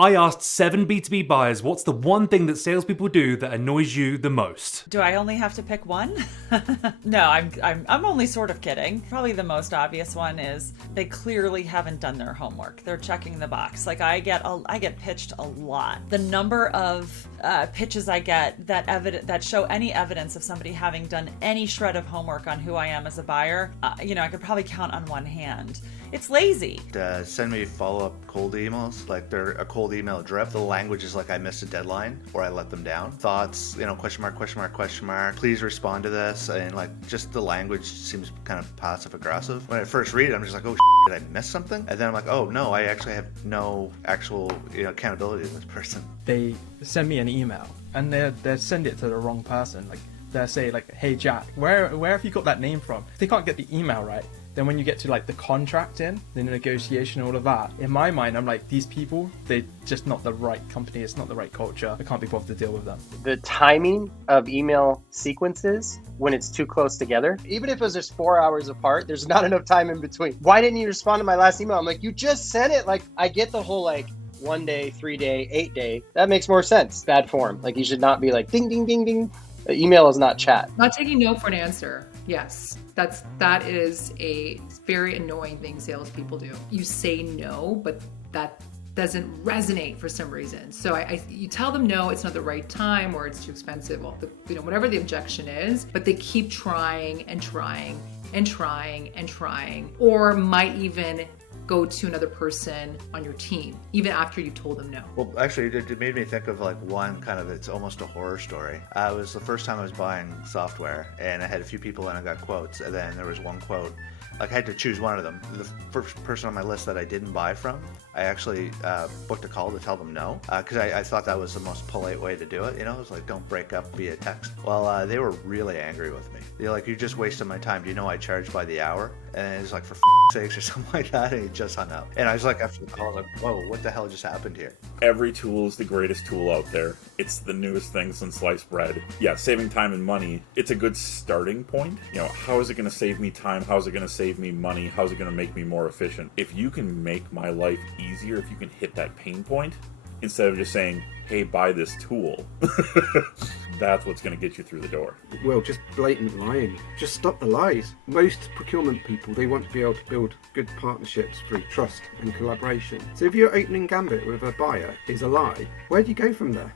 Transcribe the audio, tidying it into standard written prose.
I asked 7 B2B buyers what's the one thing that salespeople do that annoys you the most. Do I only have to pick one? No, I'm only sort of kidding. Probably the most obvious one is they clearly haven't done their homework. They're checking the box. Like I get pitched a lot. The number of pitches I get that show any evidence of somebody having done any shred of homework on who I am as a buyer, I could probably count on one hand. It's lazy. Send me follow-up cold emails, like they're a cold email drip. The language is like I missed a deadline or I let them down. Thoughts, question mark, question mark, question mark. Please respond to this. And like just the language seems kind of passive aggressive. When I first read it, I'm just like, oh, did I miss something? And then I'm like, oh no, I actually have no actual accountability to this person. They send me an email and they send it to the wrong person. Like they'll say like, hey Jack, where have you got that name from? If they can't get the email right, then when you get to like the contract in, the negotiation, all of that, in my mind, I'm like, these people, they're just not the right company. It's not the right culture. I can't be bothered to deal with them. The timing of email sequences when it's too close together, even if it was just 4 hours apart, there's not enough time in between. Why didn't you respond to my last email? I'm like, you just sent it. Like, I get the whole 1 day, 3 day, 8 day. That makes more sense. Bad form. Like, you should not be like, ding, ding, ding, ding. Email is not chat. Not taking no for an answer. Yes, that is a very annoying thing salespeople do. You say no, but that doesn't resonate for some reason. So you tell them no, it's not the right time or it's too expensive, whatever the objection is, but they keep trying and trying and trying and trying, or might even go to another person on your team, even after you've told them no. Well, actually, it made me think of one kind of, it's almost a horror story. It was the first time I was buying software, and I had a few people and I got quotes, and then there was one quote. I had to choose one of them. The first person on my list that I didn't buy from, I actually booked a call to tell them no, because I thought that was the most polite way to do it. It was like, don't break up via text. Well, they were really angry with me. They're like, you just wasted my time. Do you know I charge by the hour? And it was like, for sakes or something like that, and he just hung up. And I was like, after the call, I was like, whoa, what the hell just happened here? Every tool is the greatest tool out there. It's the newest thing since sliced bread. Yeah, saving time and money, it's a good starting point. How is it going to save me time? How is it going to save me money? How is it going to make me more efficient? If you can make my life easier, if you can hit that pain point, instead of just saying, hey, buy this tool, that's what's going to get you through the door. Well, just blatant lying. Just stop the lies. Most procurement people, they want to be able to build good partnerships through trust and collaboration. So if your opening gambit with a buyer is a lie, where do you go from there?